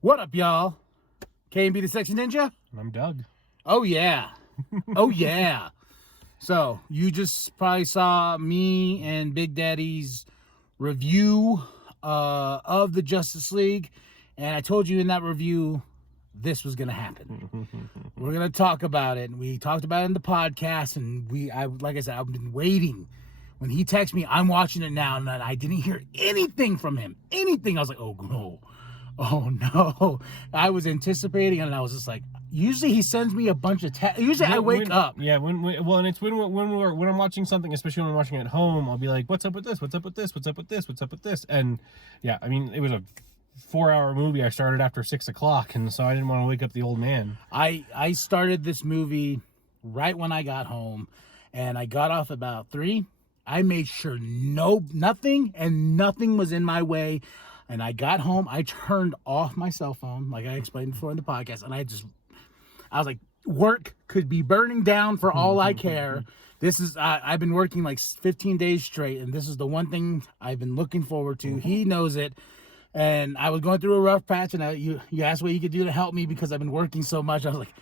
What up, y'all? KMB The Sexy Ninja? I'm Doug. Oh, yeah. Oh, yeah. So, you just probably saw me and Big Daddy's review of the Justice League. And I told you in that review, this was going to happen. We're going to talk about it. We talked about it in the podcast. And like I said, I've been waiting. When he texted me, I'm watching it now. And I didn't hear anything from him. Anything. I was like, oh, no. Oh no! I was anticipating, and I was just like, usually he sends me a bunch of texts. Usually I wake up. Yeah, and it's when I'm watching something, especially when I'm watching it at home, I'll be like, "What's up with this? What's up with this? What's up with this? What's up with this?" And yeah, I mean, it was a 4-hour movie. I started after 6:00, and so I didn't want to wake up the old man. I started this movie right when I got home, and I got off about 3. I made sure nothing was in my way. And I got home, I turned off my cell phone, like I explained before in the podcast, and I was like, work could be burning down for all I care. This is, I've been working like 15 days straight, and this is the one thing I've been looking forward to. He knows it. And I was going through a rough patch, and you asked what you could do to help me because I've been working so much. I was like,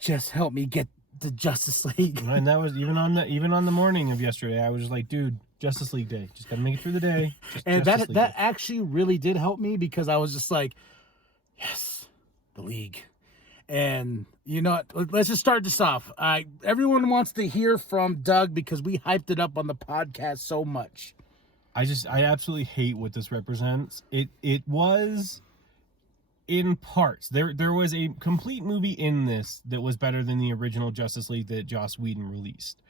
just help me get the Justice League. And that was even on the morning of yesterday. I was just like, dude, Justice League Day. Just gotta make it through the day. And that actually really did help me because I was just like, yes, the League. And you know what? Let's just start this off. Everyone wants to hear from Doug because we hyped it up on the podcast so much. I absolutely hate what this represents. It was in parts. There was a complete movie in this that was better than the original Justice League that Joss Whedon released.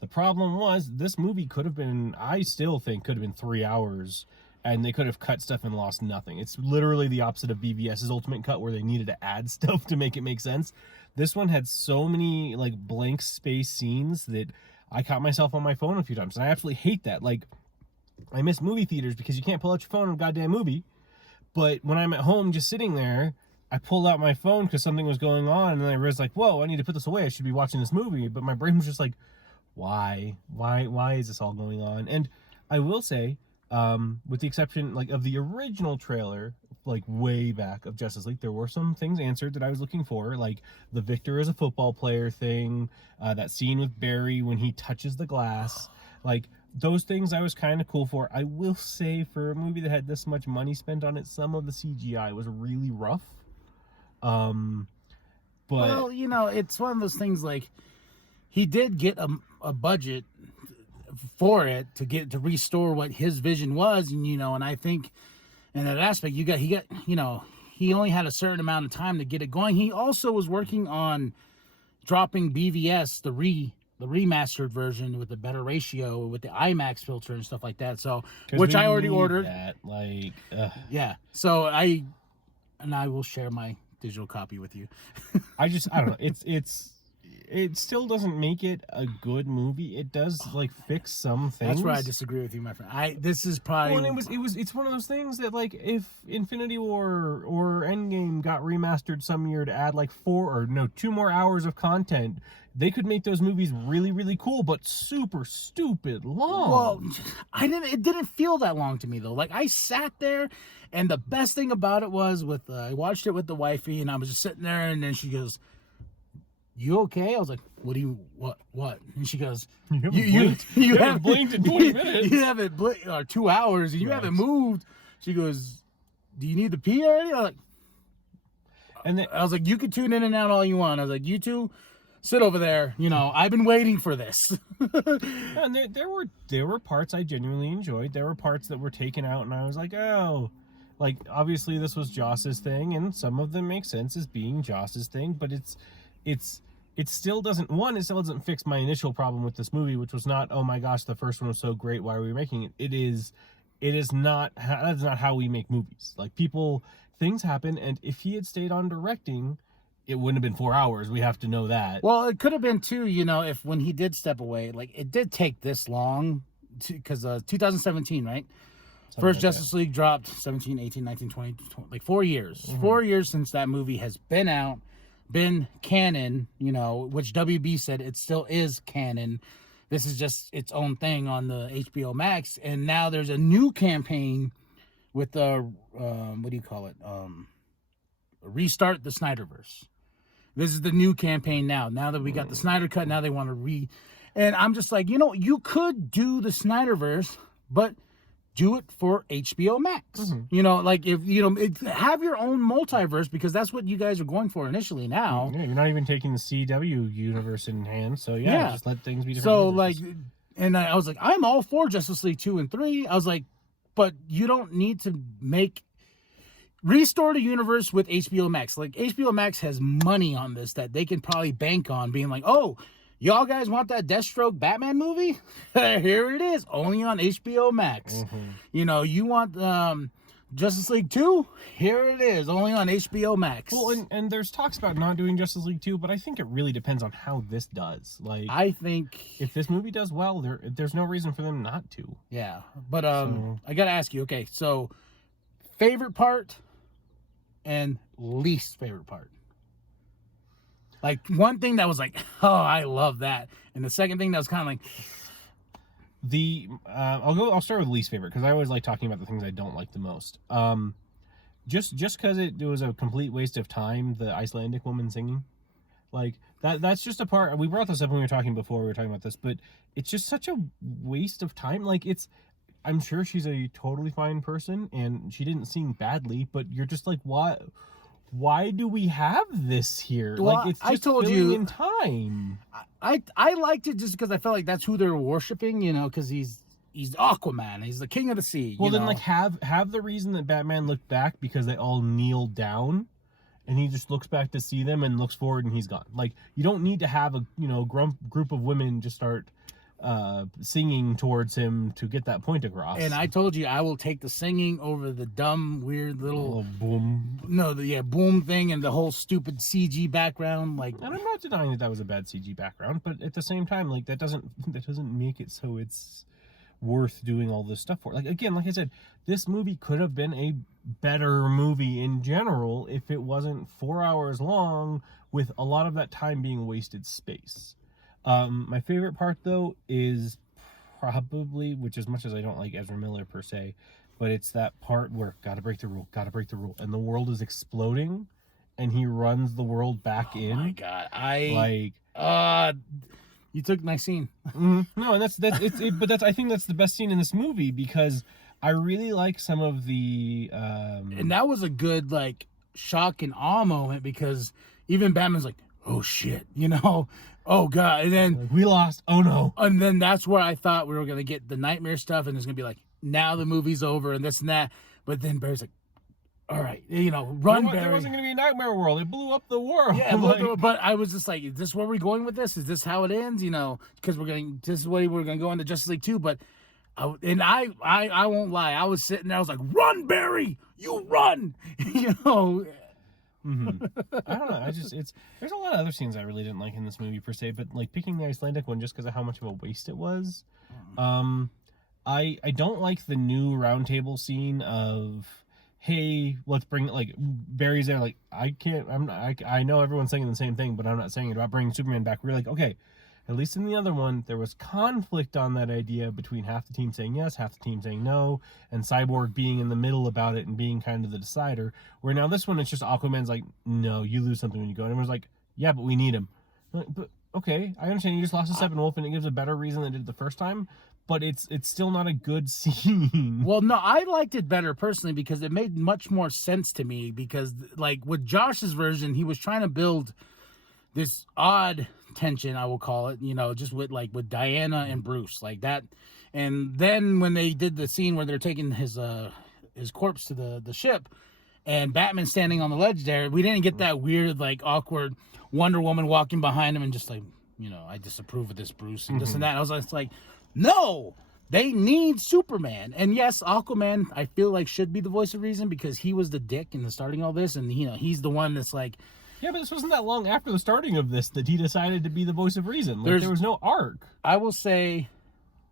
The problem was this movie could have been, I still think, could have been 3 hours, and they could have cut stuff and lost nothing. It's literally the opposite of BVS's Ultimate Cut, where they needed to add stuff to make it make sense. This one had so many like blank space scenes that I caught myself on my phone a few times, and I absolutely hate that. Like, I miss movie theaters because you can't pull out your phone in a goddamn movie. But when I'm at home just sitting there, I pulled out my phone because something was going on, and then I realized, like, whoa, I need to put this away. I should be watching this movie. But my brain was just like, why is this all going on? And I will say, with the exception like of the original trailer, like way back of Justice League, there were some things answered that I was looking for, like the Victor as a football player thing, that scene with Barry when he touches the glass, like those things I was kind of cool for. I will say, for a movie that had this much money spent on it, some of the CGI was really rough. But well, you know, it's one of those things like he did get a budget for it to restore what his vision was, and you know, and I think in that aspect he got, you know, he only had a certain amount of time to get it going. He also was working on dropping BVS, the remastered version with the better ratio with the IMAX filter and stuff like that. So, which I already ordered. That, like, yeah. So I will share my digital copy with you. I don't know. It still doesn't make it a good movie. It does like fix some things. That's where I disagree with you, my friend. This is probably. Well, it's one of those things that, like, if Infinity War or Endgame got remastered some year to add like 2 more hours of content, they could make those movies really, really cool, but super stupid long. Well, it didn't feel that long to me though. Like, I sat there, and the best thing about it was I watched it with the wifey, and I was just sitting there, and then she goes, "You okay?" I was like, what? And she goes, you haven't blinked in 20 minutes. You haven't blinked, or 2 hours, and you haven't moved. She goes, "Do you need to pee already?" I was like, "You can tune in and out all you want." I was like, "You two, sit over there. You know, I've been waiting for this." And there were parts I genuinely enjoyed. There were parts that were taken out, and I was like, oh. Like, obviously this was Joss's thing, and some of them make sense as being Joss's thing, but it still doesn't fix my initial problem with this movie, which was not, oh my gosh, the first one was so great, why are we making it? That's not how we make movies. Like, things happen, and if he had stayed on directing, it wouldn't have been 4 hours. We have to know that. Well, it could have been too, you know, if when he did step away, like, it did take this long, because 2017, right? First Justice League dropped 17, 18, 19, 20, like 4 years. Mm-hmm. 4 years since that movie has been out, been canon, you know, which WB said it still is canon. This is just its own thing on the HBO Max. And now there's a new campaign with the, what do you call it? restart the Snyderverse. This is the new campaign now. Now that we got the Snyder Cut, now they want to And I'm just like, you could do the Snyderverse, but do it for HBO Max. Like if have your own multiverse, because that's what you guys are going for initially now. Yeah, you're not even taking the CW universe in hand, so just let things be different. So universes. like, and I was like, I'm all for Justice League 2 and 3. I was like, but you don't need to restore the universe with HBO Max. Like HBO Max has money on this that they can probably bank on, being like, oh, y'all guys want that Deathstroke Batman movie? Here it is, only on HBO Max. You want Justice League 2? Here it is, only on HBO Max. Well, and there's talks about not doing Justice League 2, but I think it really depends on how this does. Like, I think if this movie does well, there's no reason for them not to. Yeah, but I gotta ask you. Okay, so favorite part and least favorite part. Like one thing that was like, oh, I love that, and the second thing that was kind of like, I'll start with least favorite, because I always like talking about the things I don't like the most. Just because it was a complete waste of time, the Icelandic woman singing, like that's just a part. We brought this up when we were talking before. We were talking about this, but it's just such a waste of time. Like I'm sure she's a totally fine person and she didn't sing badly, but you're just like, what? Why do we have this here? Well, like, it's just filling in time. I liked it just because I felt like that's who they're worshiping, because he's Aquaman, he's the king of the sea. Well, then like have the reason that Batman looked back because they all kneeled down, and he just looks back to see them and looks forward and he's gone. Like, you don't need to have a group of women just start singing towards him to get that point across. And I told you I will take the singing over the dumb, weird little boom. No, boom thing and the whole stupid CG background. Like, and I'm not denying that was a bad CG background, but at the same time, like that doesn't make it so it's worth doing all this stuff for. Like, again, like I said, this movie could have been a better movie in general if it wasn't 4 hours long with a lot of that time being wasted space. My favorite part, though, is probably, which as much as I don't like Ezra Miller per se, but it's that part where gotta break the rule, and the world is exploding, and he runs the world back in. Oh my God, you took my scene. No, and but I think that's the best scene in this movie, because I really like some of the and that was a good like shock and awe moment, because even Batman's like, oh shit, oh God. And then like, we lost. Oh no. And then that's where I thought we were going to get the nightmare stuff, and it's going to be like, now the movie's over and this and that. But then Barry's like, all right, run, Barry. There wasn't going to be a nightmare world. It blew up the world. Yeah, but I was just like, is this where we're going with this? Is this how it ends? Because this is the way we're going to go into Justice League 2. But I won't lie. I was sitting there. I was like, run, Barry, you run. I don't know. There's a lot of other scenes I really didn't like in this movie per se, but like picking the Icelandic one just because of how much of a waste it was. I don't like the new roundtable scene of, hey, let's bring, like, Barry's there, like, I know everyone's saying the same thing, but I'm not saying it about bringing Superman back. We're like, okay, at least in the other one, there was conflict on that idea between half the team saying yes, half the team saying no, and Cyborg being in the middle about it and being kind of the decider. Where now this one, it's just Aquaman's like, no, you lose something when you go. And everyone's like, yeah, but we need him. Like, but okay, I understand you just lost to Steppenwolf, and it gives a better reason than it did the first time, but it's still not a good scene. Well, no, I liked it better personally because it made much more sense to me, because like with Josh's version, he was trying to build this odd tension, I will call it, just with Diana and Bruce, like that. And then when they did the scene where they're taking his corpse to the ship, and Batman standing on the ledge there, we didn't get that weird, like, awkward Wonder Woman walking behind him and just like, I disapprove of this, Bruce, and this and that. I was just like, no, they need Superman. And yes, Aquaman, I feel like, should be the voice of reason, because he was the dick in the starting all this, and he's the one that's like, yeah, but this wasn't that long after the starting of this that he decided to be the voice of reason. Like, there was no arc. I will say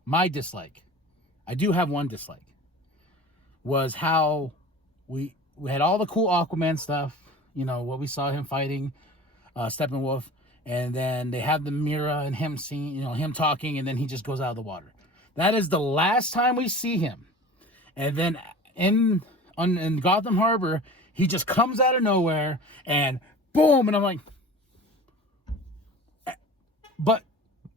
my dislike, I do have one dislike, was how we had all the cool Aquaman stuff, what we saw him fighting Steppenwolf, and then they have the Mira and him seeing, him talking, and then he just goes out of the water. That is the last time we see him. And then in in Gotham Harbor, he just comes out of nowhere and boom, and I'm like, but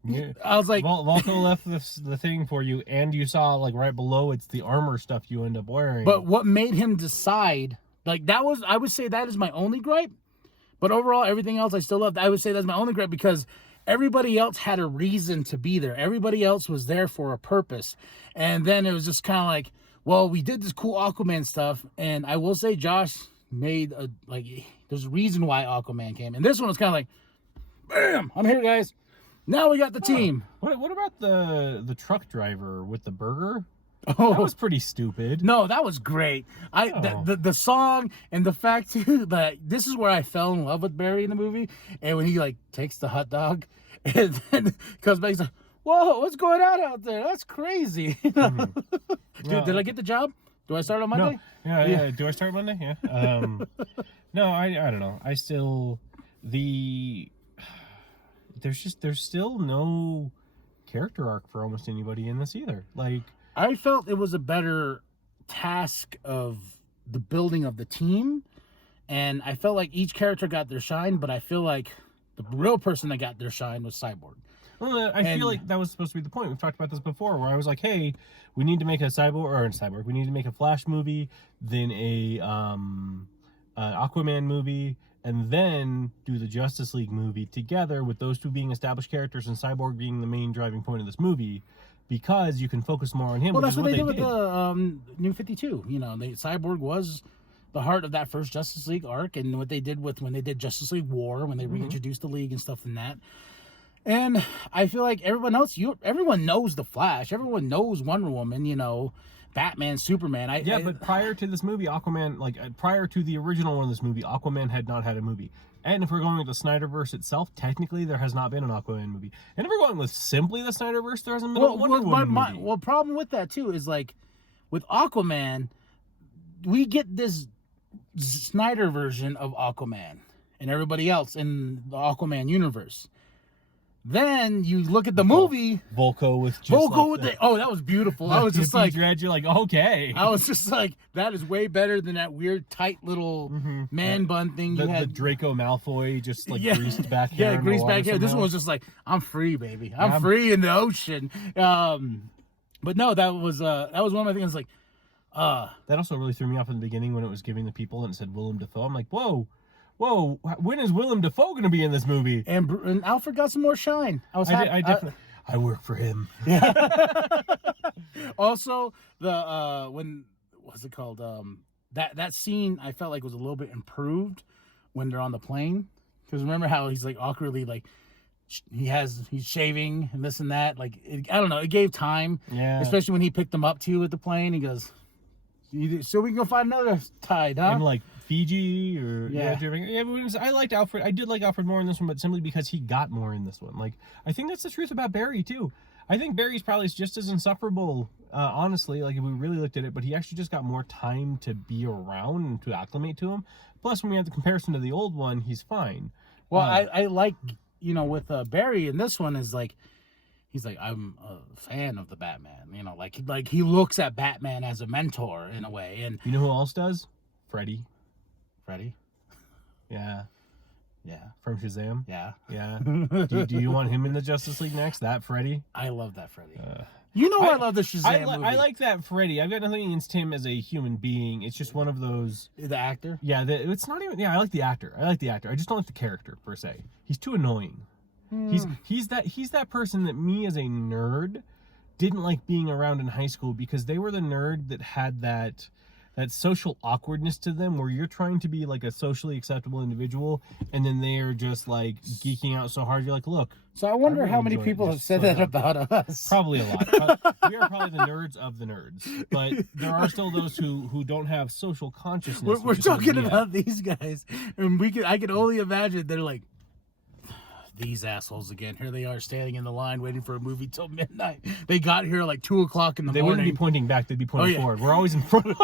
Yeah. I was like, Volko left the thing for you, and you saw like right below it's the armor stuff you end up wearing. but what made him decide? Like that was, I would say that is my only gripe. But overall, everything else I still loved. I would say that's my only gripe because everybody else had a reason to be there. Everybody else was there for a purpose. And then it was just kind of like, well, we did this cool Aquaman stuff. And I will say Josh made there's a reason why Aquaman came. And this one was kind of like, bam, I'm here, guys. Now we got the team. What about the truck driver with the burger? Oh, That was pretty stupid. no, that was great. The song and the fact too that this is where I fell in love with Barry in the movie. And when he like takes the hot dog and then comes back, he's like, "Whoa, what's going on out there? That's crazy." Mm-hmm. Dude, did I get the job? Do I start on Monday? No. Yeah. Do I start Monday? Yeah. No, I don't know. I still there's still no character arc for almost anybody in this either. Like. I felt it was a better task of the building of the team, and I felt like each character got their shine, but I feel like the real person that got their shine was Cyborg. Well, I feel like that was supposed to be the point. We've talked about this before, where I was like, hey, we need to make a cyborg. We need to make a Flash movie, then an Aquaman movie, and then do the Justice League movie together with those two being established characters and Cyborg being the main driving point of this movie. Because you can focus more on him. Well, that's what they did with the New 52. You know, Cyborg was the heart of that first Justice League arc, and what they did when they did Justice League War, when they reintroduced the League and stuff in that. And I feel like everyone knows the Flash, everyone knows Wonder Woman, you know, Batman, Superman. But prior to this movie, Aquaman, prior to the original one of this movie, Aquaman had not had a movie. And if we're going with the Snyderverse itself, technically there has not been an Aquaman movie. And if we're going with simply the Snyderverse, there hasn't been a Wonder Woman movie. Well, problem with that too is like with Aquaman, we get this Snyder version of Aquaman and everybody else in the Aquaman universe. Then you look at the movie, Volko with that was beautiful. I was just like, you're like, okay. I was just like, that is way better than that weird tight little man bun thing you had. The Draco Malfoy just greased back hair. Yeah, greased back hair. This one was just like, I'm free, baby. I'm free in the ocean. But no, that was one of my things. Like, that also really threw me off in the beginning when it was giving the people and it said Willem Dafoe. I'm like, whoa, when is Willem Dafoe going to be in this movie? And Alfred got some more shine. I work for him. Yeah. Also, when what's it called? That scene I felt like was a little bit improved when they're on the plane. Because remember how he's like awkwardly like he's shaving and this and that. Like I don't know. It gave time. Yeah. Especially when he picked them up too at the plane. He goes, "So we can go find another tide, huh?" And like Fiji or but I liked Alfred. I did like Alfred more in this one, but simply because he got more in this one. Like I think that's the truth about Barry too. I think Barry's probably just as insufferable, honestly. Like if we really looked at it, but he actually just got more time to be around and to acclimate to him. Plus, when we have the comparison to the old one, he's fine. Well, I like with Barry in this one is like. He's like, I'm a fan of the Batman, you know, like he looks at Batman as a mentor in a way. And you know who else does? Freddy. Yeah. From Shazam. Yeah. Do you want him in the Justice League next? That Freddy? I love that Freddy. I love the Shazam movie. I like that Freddy. I've got nothing against him as a human being. It's just one of those. The actor. Yeah. It's not even. Yeah, I like the actor. I just don't like the character per se. He's too annoying. He's that person that me as a nerd didn't like being around in high school because they were the nerd that had that social awkwardness to them where you're trying to be like a socially acceptable individual and then they're just like geeking out so hard you're like, look. So I wonder how many people have said that about us. Probably a lot. We are probably the nerds of the nerds, but there are still those who don't have social consciousness. We're talking about these guys, and I can only imagine they're like, these assholes again. Here they are standing in the line waiting for a movie till midnight. They got here like 2:00 in the morning. They wouldn't be pointing back. They'd be pointing forward. We're always in front.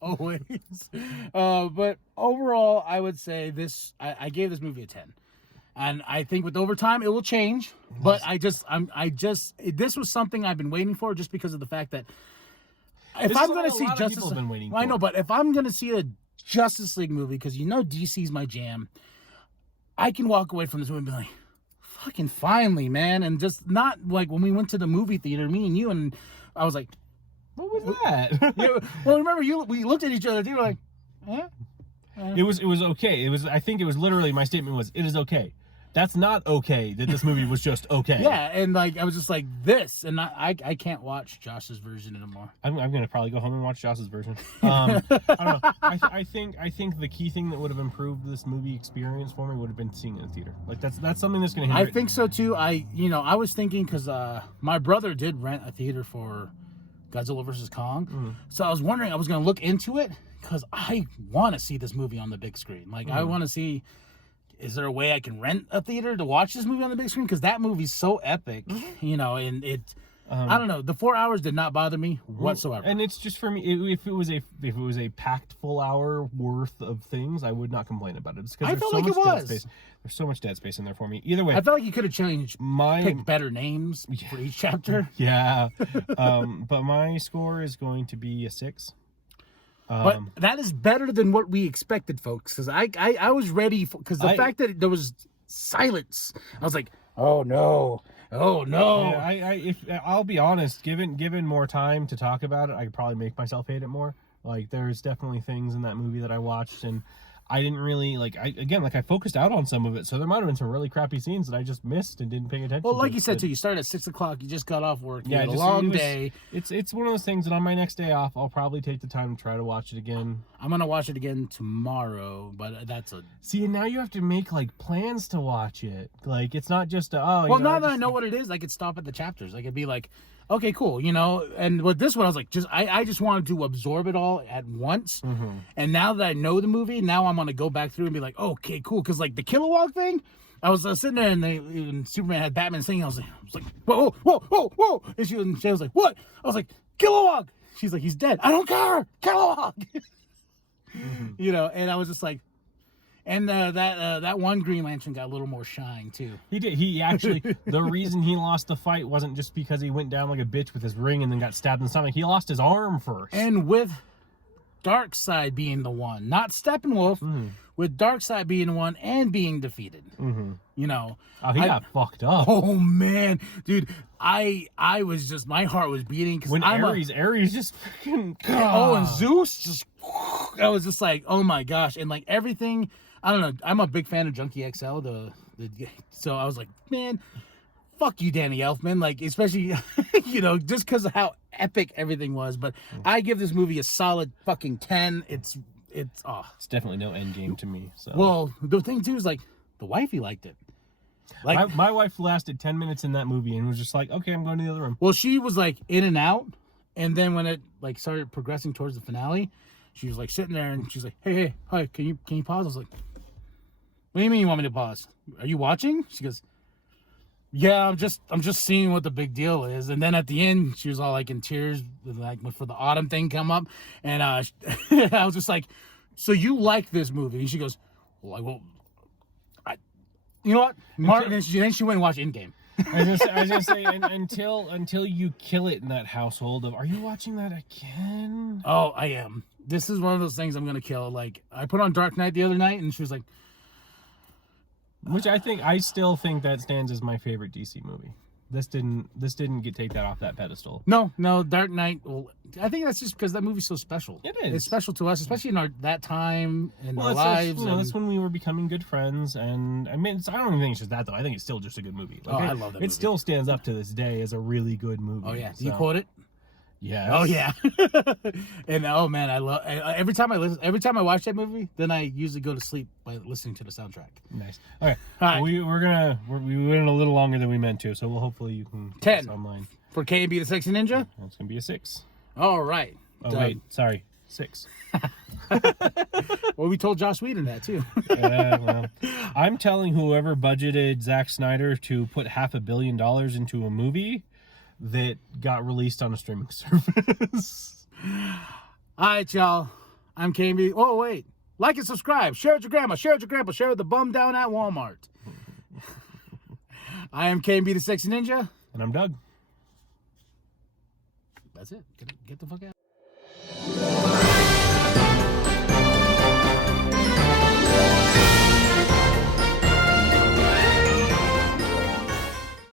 Always. But overall, I would say I gave this movie a 10. And I think with overtime, it will change. But this was something I've been waiting for just because of the fact that if I'm going to see Justice Justice League, waiting I know, but if I'm going to see a Justice League movie, because DC's my jam, I can walk away from this movie and be like, fucking finally, man. And just not like when we went to the movie theater, me and you, and I was like, what was that? Yeah, well, remember we looked at each other and you were like, yeah. It was okay. I think it was literally, my statement was, it is okay. That's not okay that this movie was just okay. Yeah, and like I was just like this, and I can't watch Josh's version anymore. I'm gonna probably go home and watch Josh's version. I don't know. I think the key thing that would have improved this movie experience for me would have been seeing it in the theater. Like that's something that's gonna hinder I think so too. I was thinking because my brother did rent a theater for Godzilla vs. Kong, so I was wondering, I was gonna look into it because I want to see this movie on the big screen. Like I want to see. Is there a way I can rent a theater to watch this movie on the big screen? Because that movie's so epic, and it. I don't know. The 4 hours did not bother me whatsoever. And it's just for me. If it was a packed full hour worth of things, I would not complain about it. It's because I felt like it was. There's so much dead space in there for me. Either way, I felt like you could have picked better names for each chapter. Yeah, but my score is going to be a 6. But that is better than what we expected, folks. Because I was ready because the fact that there was silence, I was like, oh no. Yeah, I'll be honest, given more time to talk about it, I could probably make myself hate it more. Like there's definitely things in that movie that I watched and I didn't really I focused out on some of it, so there might have been some really crappy scenes that I just missed and didn't pay attention to. Well, like you said too, you started at 6:00, you just got off work, you had a it long was, day. It's one of those things that on my next day off, I'll probably take the time to try to watch it again. I'm gonna watch it again tomorrow, but that's a see. And now you have to make plans to watch it. Like it's not just Well, now that I know what it is, I could stop at the chapters. I could be like, okay, cool, And with this one, I was like, I just wanted to absorb it all at once. And now that I know the movie, now I'm gonna go back through and be like, okay, cool, because like the Kilowog thing, I was sitting there and Superman had Batman singing. I was like, whoa, and she was like, what? I was like, Kilowog. She's like, he's dead. I don't care, Kilowog. And I was just like. And that one Green Lantern got a little more shine too. He did. He actually, the reason he lost the fight wasn't just because he went down like a bitch with his ring and then got stabbed in the stomach. He lost his arm first. And with Darkseid being the one, not Steppenwolf, with Darkseid being the one and being defeated. Oh, he got fucked up. Oh man, dude, I was just, my heart was beating because when Ares just freaking. And Zeus just. I was just like, oh my gosh, and like everything. I don't know. I'm a big fan of Junkie XL. So I was like, man, fuck you, Danny Elfman. Like, especially, just because of how epic everything was. But I give this movie a solid fucking 10. It's definitely no end game to me. So. Well, the thing too is like the wifey liked it. Like my wife lasted 10 minutes in that movie and was just like, okay, I'm going to the other room. Well, she was like in and out, and then when it started progressing towards the finale, she was like sitting there and she's like, hey, hi, can you pause? I was like, what do you mean you want me to pause? Are you watching? She goes, yeah, I'm just seeing what the big deal is. And then at the end, she was all like in tears, like for the autumn thing come up, and I was just like, so you like this movie? And she goes, well, you know what, Mark? And then she went and watched Endgame. I was gonna say until you kill it in that household of, are you watching that again? Oh, I am. This is one of those things I'm gonna kill. Like I put on Dark Knight the other night, and she was like, which I still think that stands as my favorite DC movie. This didn't take that off that pedestal. No, Dark Knight. Well, I think that's just because that movie's so special. It is. It's special to us, especially in that time in our lives. That's when we were becoming good friends, and I mean, I don't even think it's just that though. I think it's still just a good movie. I love that movie. It still stands up to this day as a really good movie. Oh yeah, do you quote it? Yes. Oh yeah. And oh man, I love every time I watch that movie, then I usually go to sleep by listening to the soundtrack. Nice. Okay. All right. We went a little longer than we meant to, so hopefully you can 10 online for KMB The Sexy Ninja. That's gonna be a 6. All right. Oh wait, sorry, 6. Well, we told Joss Whedon that too. Well, I'm telling whoever budgeted Zack Snyder to put $500 million into a movie that got released on a streaming service. All right, y'all. I'm KMB. Oh, wait. Like and subscribe. Share it with your grandma. Share it with your grandpa. Share it with the bum down at Walmart. I am KMB The Sexy Ninja. And I'm Doug. That's it. Get the fuck out.